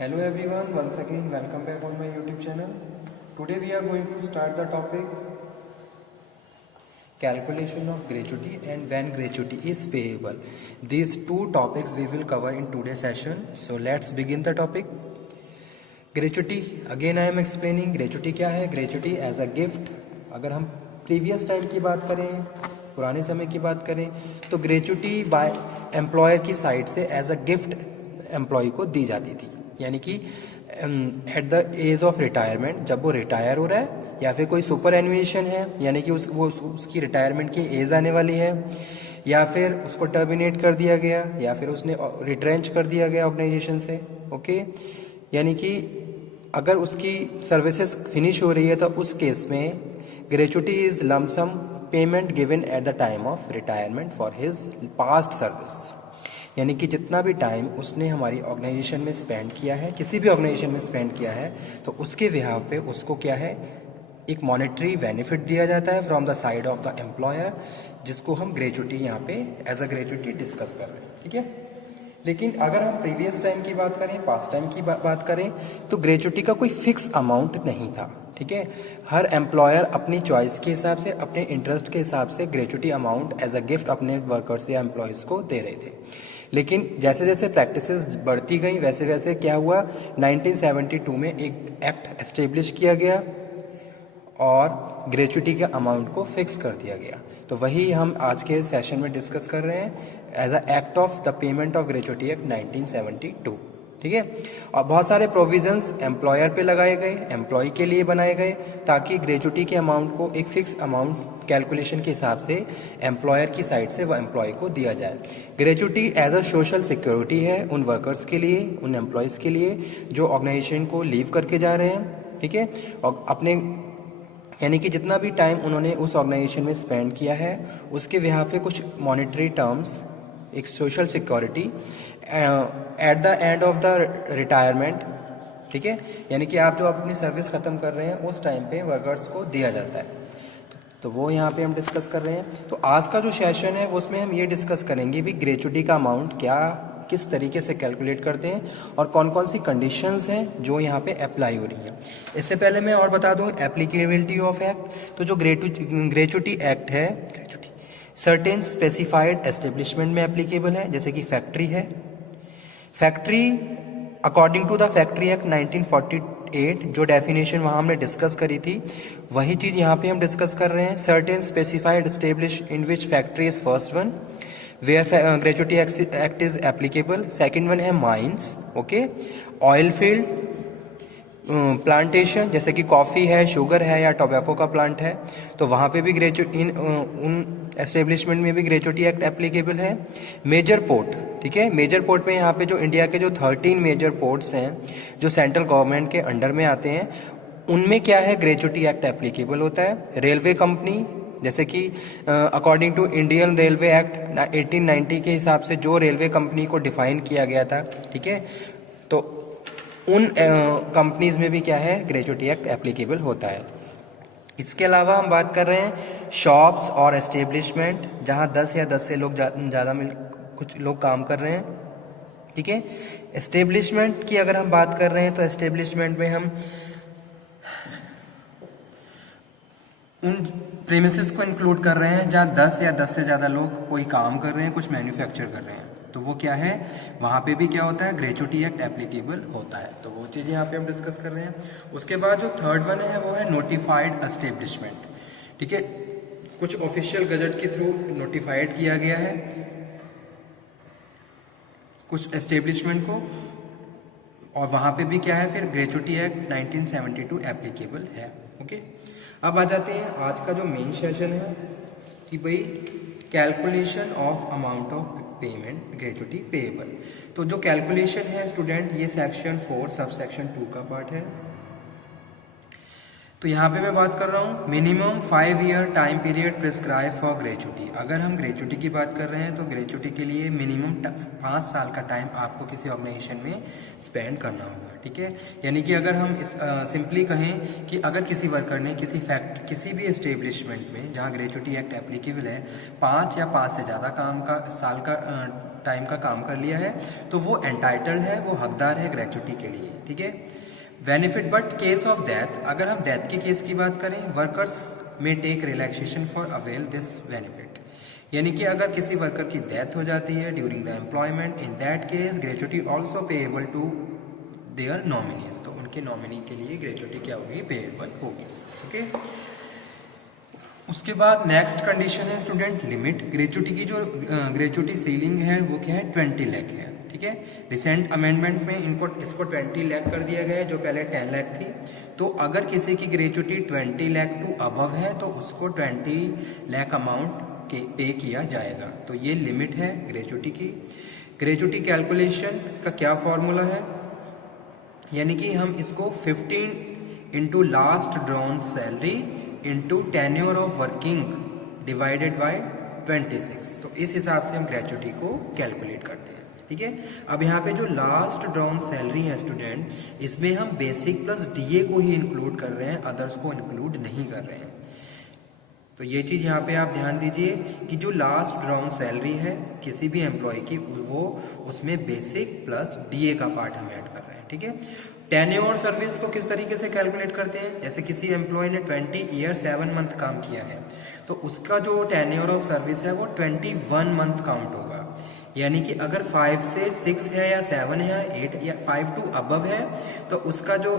Hello everyone, once again welcome back on my YouTube channel. Today we are going to start the topic calculation of gratuity and when gratuity is payable. These two topics we will cover in today's session. So let's begin the topic. Gratuity, again I am explaining gratuity क्या है. Gratuity as a gift. अगर हम previous time की बात करें, पुराने समय की बात करें, तो ग्रेचुटी बाय एम्प्लॉयर की साइड से एज अ गिफ्ट एम्प्लॉय को दी जाती थी. यानी कि at the age of retirement, जब वो रिटायर हो रहा है या फिर कोई सुपर एनुएशन है, यानी कि उसकी रिटायरमेंट की एज आने वाली है, या फिर उसको टर्मिनेट कर दिया गया, या फिर उसने रिट्रेंच कर दिया गया ऑर्गेनाइजेशन से. ओके, यानी कि अगर उसकी सर्विसेज फिनिश हो रही है तो उस केस में gratuity is lump sum payment given at the time of retirement for his past service. यानी कि जितना भी टाइम उसने हमारी ऑर्गेनाइजेशन में स्पेंड किया है, किसी भी ऑर्गेनाइजेशन में स्पेंड किया है, तो उसके बिहाव पे उसको क्या है, एक मॉनेटरी बेनिफिट दिया जाता है from the side of the employer, जिसको हम ग्रेचुटी यहाँ पे एज अ ग्रेचुटी डिस्कस कर रहे हैं. ठीक है. लेकिन अगर हम प्रीवियस टाइम की बात करें, पास्ट टाइम की बात करें, तो ग्रेचुटी का कोई फिक्स अमाउंट नहीं था. ठीक है. हर एम्प्लॉयर अपनी चॉइस के हिसाब से, अपने इंटरेस्ट के हिसाब से gratuity amount as a gift अपने वर्कर्स या एम्प्लॉयज़ को दे रहे थे. लेकिन जैसे जैसे प्रैक्टिसेस बढ़ती गई वैसे वैसे क्या हुआ, 1972 में एक एक्ट एस्टेब्लिश किया गया और ग्रेचुटी के अमाउंट को फिक्स कर दिया गया. तो वही हम आज के सेशन में डिस्कस कर रहे हैं as a act of the payment of gratuity act 1972. ठीक है. और बहुत सारे प्रोविजंस एम्प्लॉयर पे लगाए गए, एम्प्लॉय के लिए बनाए गए, ताकि ग्रेचुटी के अमाउंट को एक फिक्स अमाउंट कैलकुलेशन के हिसाब से एम्प्लॉयर की साइड से वो एम्प्लॉय को दिया जाए. Gratuity as a social security है उन वर्कर्स के लिए, उन एम्प्लॉयज़ के लिए जो ऑर्गेनाइजेशन को लीव करके जा रहे हैं. ठीक है. और अपने यानी कि जितना भी टाइम उन्होंने उस ऑर्गेनाइजेशन में स्पेंड किया है उसके बिहाफ पे कुछ मॉनेटरी टर्म्स, एक social security at the end of the retirement. ठीक है. यानी कि आप जो अपनी सर्विस ख़त्म कर रहे हैं उस टाइम पे वर्कर्स को दिया जाता है. तो वो यहाँ पे हम डिस्कस कर रहे हैं. तो आज का जो सेशन है उसमें हम ये डिस्कस करेंगे भी ग्रेचुटी का अमाउंट क्या, किस तरीके से कैलकुलेट करते हैं और कौन कौन सी कंडीशंस हैं जो यहाँ पे अप्लाई हो रही हैं. इससे पहले मैं और बता दूँ एप्लीकेबिलिटी ऑफ एक्ट. तो जो ग्रेचुटी एक्ट है, ग्रेचुटी सर्टेन स्पेसिफाइड एस्टेब्लिशमेंट में एप्लीकेबल है. जैसे कि फैक्ट्री है, factory according to the factory act 1948 जो डेफिनेशन वहाँ हमने डिस्कस करी थी वही चीज़ यहाँ पे हम डिस्कस कर रहे हैं. Certain specified establish in which factory is first one where gratuity act is applicable. Second one है mines. Okay. Oil field, plantation जैसे कि कॉफ़ी है, शुगर है या टोबैको का प्लांट है, तो वहाँ पे भी ग्रेचुटी उन एस्टेब्लिशमेंट में भी ग्रेचुटी एक्ट एप्लीकेबल है. Major port. ठीक है. मेजर पोर्ट में यहाँ पे जो इंडिया के जो 13 मेजर पोर्ट्स हैं जो सेंट्रल गवर्नमेंट के अंडर में आते हैं उनमें क्या है, ग्रेचुटी एक्ट एप्लीकेबल होता है. रेलवे कंपनी जैसे कि according to Indian railway act 1890 के हिसाब से जो रेलवे कंपनी को डिफाइन किया गया था. ठीक है. तो उन कंपनीज में भी क्या है, ग्रेचुटी एक्ट एप्लीकेबल होता है. इसके अलावा हम बात कर रहे हैं शॉप्स और एस्टेब्लिशमेंट जहां 10 या 10 से लोग ज़्यादा मिल कुछ लोग काम कर रहे हैं. ठीक है. एस्टेब्लिशमेंट की अगर हम बात कर रहे हैं तो एस्टेब्लिशमेंट में हम उन प्रीमिसेस को इंक्लूड कर रहे हैं जहां 10 या 10 से ज़्यादा लोग कोई काम कर रहे हैं, कुछ मैन्युफैक्चर कर रहे हैं, तो वो क्या है, वहाँ पे भी क्या होता है, ग्रेचुटी एक्ट एप्लीकेबल होता है. तो वो चीज़ यहाँ पे हम डिस्कस कर रहे हैं. उसके बाद जो थर्ड वन है वो है नोटिफाइड एस्टेब्लिशमेंट. ठीक है. कुछ ऑफिशियल गजट के थ्रू नोटिफाइड किया गया है कुछ एस्टेब्लिशमेंट को, और वहाँ पे भी क्या है, फिर ग्रेचुटी एक्ट 1972 एप्लीकेबल है. ओके. अब आ जाते हैं आज का जो मेन सेशन है कि भाई calculation of amount of payment gratuity payable. तो जो कैलकुलेशन है स्टूडेंट, ये सेक्शन 4 सब सेक्शन 2 का पार्ट है. तो यहाँ पे मैं बात कर रहा हूँ minimum 5 year time period prescribe for gratuity. अगर हम ग्रेचुटी की बात कर रहे हैं तो ग्रेचुटी के लिए मिनिमम 5 साल का टाइम आपको किसी ऑर्गेनाइजेशन में स्पेंड करना होगा. ठीक है. यानी कि अगर हम सिंपली कहें कि अगर किसी वर्कर ने किसी भी एस्टेब्लिशमेंट में जहाँ ग्रेचुटी एक्ट एप्लीकेबल है 5 या 5 से ज़्यादा साल का टाइम का काम कर लिया है तो वो एंटाइटल्ड है, वो हकदार है ग्रेचुटी के लिए, ठीक है। Benefit but case of death, अगर हम डेथ के केस की बात करें, वर्कर्स में take relaxation for avail this benefit, यानी कि अगर किसी वर्कर की डेथ हो जाती है during the employment, in that case gratuity also payable to their nominees, तो उनके नॉमिनी के लिए ग्रेचुटी क्या होगी, पेएबल होगी, ओके। उसके बाद नेक्स्ट कंडीशन है स्टूडेंट लिमिट। ग्रेचुटी की जो ग्रेचुटी सीलिंग है वो क्या है, 20 लाख है, ठीक है। रिसेंट अमेंडमेंट में इसको 20 लाख कर दिया गया है, जो पहले 10 लाख थी। तो अगर किसी की ग्रेचुटी 20 लाख टू अबव है तो उसको 20 लाख अमाउंट के पे किया जाएगा, तो ये लिमिट है ग्रेचुटी की। ग्रेचुटी कैलकुलेशन का क्या फॉर्मूला है, यानी कि हम इसको 15 into last drawn salary into tenure of working divided by 26, तो इस हिसाब से हम ग्रेचुटी को कैलकुलेट करते हैं, ठीक है। अब यहाँ पे जो लास्ट ड्रॉन सैलरी है स्टूडेंट, इसमें हम बेसिक प्लस डीए को ही इंक्लूड कर रहे हैं, अदर्स को इंक्लूड नहीं कर रहे हैं। तो ये चीज़ यहाँ पे आप ध्यान दीजिए कि जो लास्ट ड्रॉन सैलरी है किसी भी एम्प्लॉय की, वो उसमें बेसिक प्लस डीए का पार्ट हम ऐड कर रहे हैं, ठीक है। टेन्योर सर्विस को किस तरीके से कैलकुलेट करते हैं, जैसे किसी एम्प्लॉय ने 20 ईयर 7 मंथ काम किया है तो उसका जो टेन्योर ऑफ सर्विस है वो 21 मंथ काउंट होगा, यानी कि अगर 5 से 6 है या 7 है या 8 या 5 टू अबव है तो उसका जो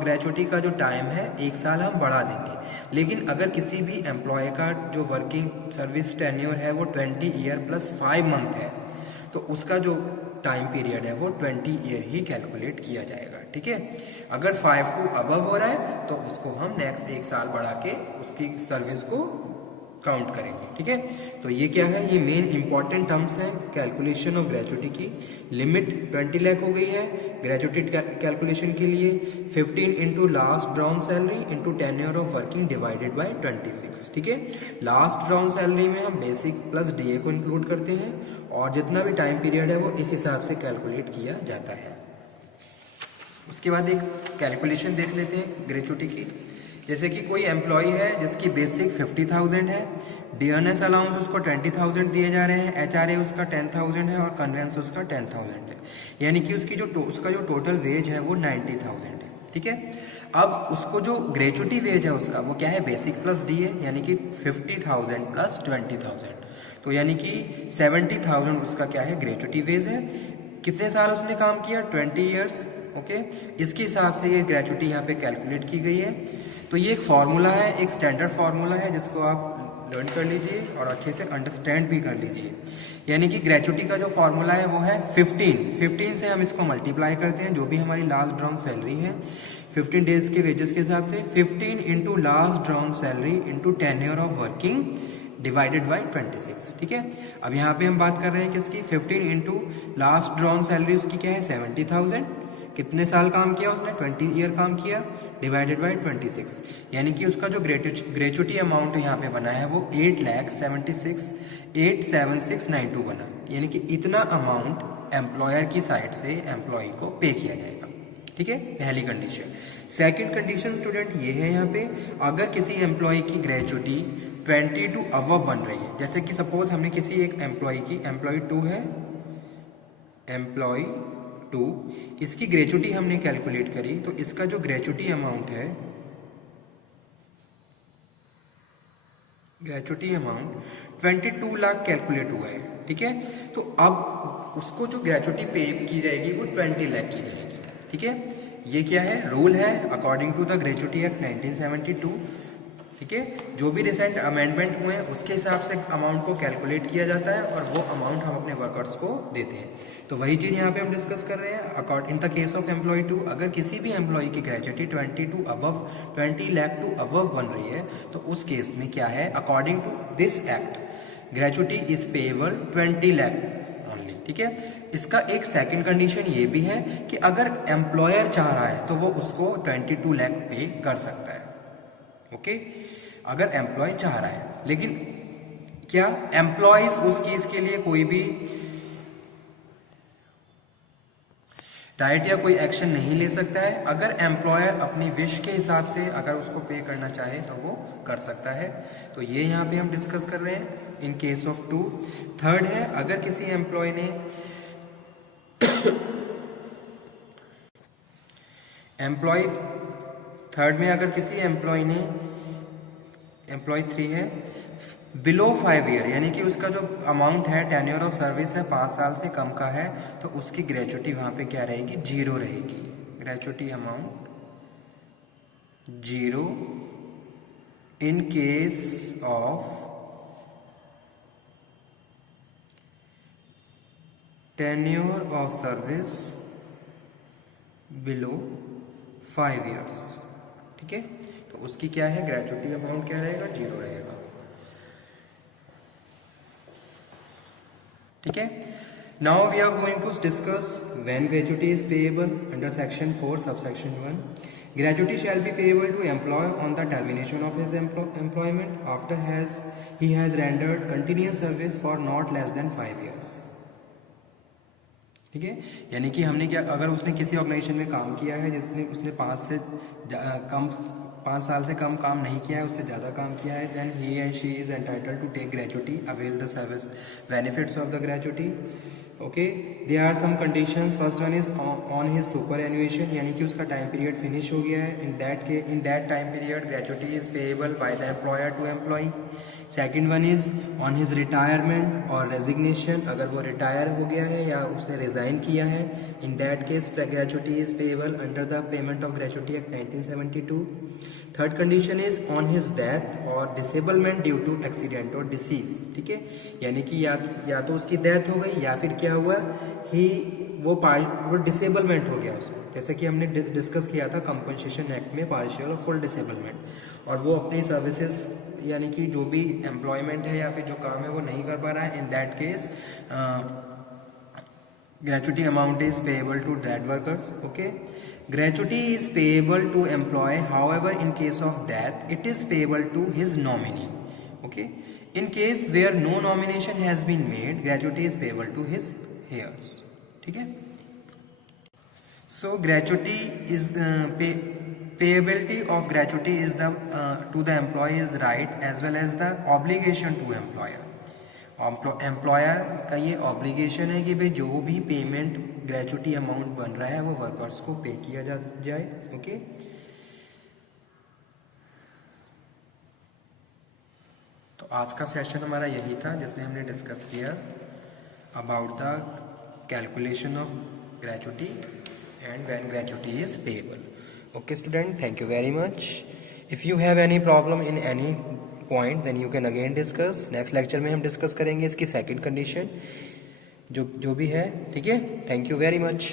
ग्रेचुटी का जो टाइम है 1 साल हम बढ़ा देंगे। लेकिन अगर किसी भी एम्प्लॉय का जो वर्किंग सर्विस टेन्योर है वो 20 ईयर प्लस 5 मंथ है तो उसका जो टाइम पीरियड है वो 20 ईयर ही कैलकुलेट किया जाएगा, ठीक है। अगर 5 टू अबव हो रहा है तो उसको हम नेक्स्ट 1 साल बढ़ा के उसकी सर्विस को काउंट करेंगे, ठीक है। तो ये क्या है, ये मेन इंपॉर्टेंट टर्म्स है कैलकुलेशन ऑफ ग्रेचुटी की। लिमिट 20 लाख हो गई है ग्रेचुटी कैलकुलेशन के लिए, 15 into last drawn salary into tenure of working divided by 26, ठीक है। लास्ट ड्रॉन सैलरी में हम बेसिक प्लस डीए को इंक्लूड करते हैं और जितना भी टाइम पीरियड है वो इस हिसाब से कैलकुलेट किया जाता है। उसके बाद एक कैलकुलेशन देख लेते हैं ग्रेचुटी की। जैसे कि कोई एम्प्लॉय है जिसकी बेसिक 50,000 है, डियरनेस अलाउंस उसको 20,000 दिए जा रहे हैं, एचआरए उसका 10,000 है और कन्वेंस उसका 10,000 है, यानी कि उसका जो टोटल वेज है वो 90,000 है, ठीक है। अब उसको जो ग्रेचुटी वेज है उसका वो क्या है, बेसिक प्लस डी है, यानी कि 50,000 प्लस 20,000, तो यानी कि 70,000 उसका क्या है, ग्रेचुटी वेज है। कितने साल उसने काम किया, 20 ईयर्स, ओके। इसके हिसाब से ये ग्रेचुटी यहाँ पे कैलकुलेट की गई है। तो ये एक फार्मूला है, एक स्टैंडर्ड फार्मूला है जिसको आप लर्न कर लीजिए और अच्छे से अंडरस्टैंड भी कर लीजिए। यानी कि ग्रेचुटी का जो फार्मूला है वो है 15 से हम इसको मल्टीप्लाई करते हैं, जो भी हमारी लास्ट ड्रॉन सैलरी है 15 डेज के वेजेस के हिसाब से, 15 into last drawn salary into tenure of working divided by 26, ठीक है। अब यहाँ पे हम बात कर रहे हैं किसकी, 15 इंटू लास्ट ड्रॉन सैलरी उसकी क्या है, 70,000, कितने साल काम किया उसने, 20 ईयर काम किया, डिवाइडेड बाई 26, यानी कि उसका जो ग्रेचुटी अमाउंट यहाँ पे बना है वो 8,76,87692 बना, यानी कि इतना अमाउंट एम्प्लॉयर की साइड से एम्प्लॉय को पे किया जाएगा, ठीक है, पहली कंडीशन। सेकंड कंडीशन स्टूडेंट ये है यहाँ पे, अगर किसी एम्प्लॉय की ग्रेचुटी 20 टू अबव बन रही है, जैसे कि सपोज हमने किसी एक एम्प्लॉय की, एम्प्लॉय 2 है, एम्प्लॉय 2, इसकी ग्रेचुटी हमने कैलकुलेट करी तो इसका जो ग्रेचुटी अमाउंट है, ग्रेचुटी अमाउंट 22 लाख कैलकुलेट हुआ है, ठीक है। तो अब उसको जो ग्रेचुटी पे की जाएगी वो 20 लाख की जाएगी, ठीक है। ये क्या है, रूल है according to the gratuity act 1972, ठीक है। जो भी रिसेंट अमेंडमेंट हुए हैं उसके हिसाब से अमाउंट को कैलकुलेट किया जाता है और वो अमाउंट हम अपने वर्कर्स को देते हैं। तो वही चीज़ यहाँ पे हम डिस्कस कर रहे हैं। In the case of employee 2, अगर किसी भी एम्प्लॉय की ग्रेचुटी 20 लाख टू अबव बन रही है तो उस केस में क्या है, according to this act gratuity is payable 20 lakh only, ठीक है। इसका एक सेकंड कंडीशन ये भी है कि अगर एम्प्लॉयर चाह रहा है तो वो उसको 22 लाख पे कर सकता है, ओके, अगर एम्प्लॉय चाह रहा है। लेकिन क्या एम्प्लॉयज उस केस के लिए कोई भी राइट या कोई एक्शन नहीं ले सकता है। अगर एम्प्लॉयर अपनी विश के हिसाब से अगर उसको पे करना चाहे तो वो कर सकता है। तो ये यहाँ पे हम डिस्कस कर रहे हैं in case of two. Third है, अगर किसी एम्प्लॉय ने थर्ड में अगर किसी एम्प्लॉय ने, एम्प्लॉय 3 है, बिलो 5 ईयर यानी कि उसका जो अमाउंट है टेन्योर ऑफ सर्विस है 5 साल से कम का है, तो उसकी ग्रेचुटी वहां पे क्या रहेगी, 0 रहेगी। Gratuity amount 0 in case of tenure of service below 5 years. ठीक है, तो उसकी क्या है, ग्रेचुटी अमाउंट क्या रहेगा, 0 रहेगा। ठीक है, now we are going to discuss when gratuity is payable under section 4 subsection 1। Gratuity shall be payable to employ on the termination of his employment after he has rendered continuous service for not less than 5 years. ठीक है, यानी कि हमने क्या, अगर उसने किसी organisation में काम किया है जिसने उसने 5 साल से कम काम नहीं किया है, उससे ज़्यादा काम किया है, देन ही and she is entitled to take gratuity, avail the service benefits of the gratuity. Okay, there are some conditions. First one is on his superannuation, यानी कि उसका टाइम पीरियड फिनिश हो गया है। In that time period gratuity is payable by the employer to employ. Second one is on his retirement और resignation, अगर वो retire हो गया है या उसने रिजाइन किया है, in that case gratuity is payable under the payment of gratuity act 1972। Third condition is on his death और डिसेबलमेंट ड्यू टू एक्सीडेंट और डिसीज। ठीक है, यानी कि या तो उसकी डेथ हो गई या फिर क्या हुआ, वो डिसेबलमेंट हो गया उसको, जैसे कि हमने डिस्कस किया था कंपनसेशन एक्ट में पार्शियल और फुल डिसेबलमेंट, और वो अपनी सर्विसेज यानी कि जो भी एम्प्लॉयमेंट है या फिर जो काम है वो नहीं कर पा रहा है। In that case gratuity amount is payable to that workers. Okay, gratuity is payable to employee, however in case of death it is payable to his nominee. Okay, in case where no nomination has been made, gratuity is payable to his heirs. ठीक है, so gratuity is payability of gratuity is the to the employee is the right as well as the obligation to employer. Employer का ये obligation है कि भाई जो भी payment gratuity amount बन रहा है वो वर्कर्स को पे किया जाए। ओके, तो आज का सेशन हमारा यही था जिसमें हमने डिस्कस किया about the calculation of gratuity and when gratuity is payable. Okay student, thank you very much. If you have any problem in any point then you can again discuss. Next lecture में हम discuss करेंगे इसकी second condition जो भी है। ठीक है, thank you very much.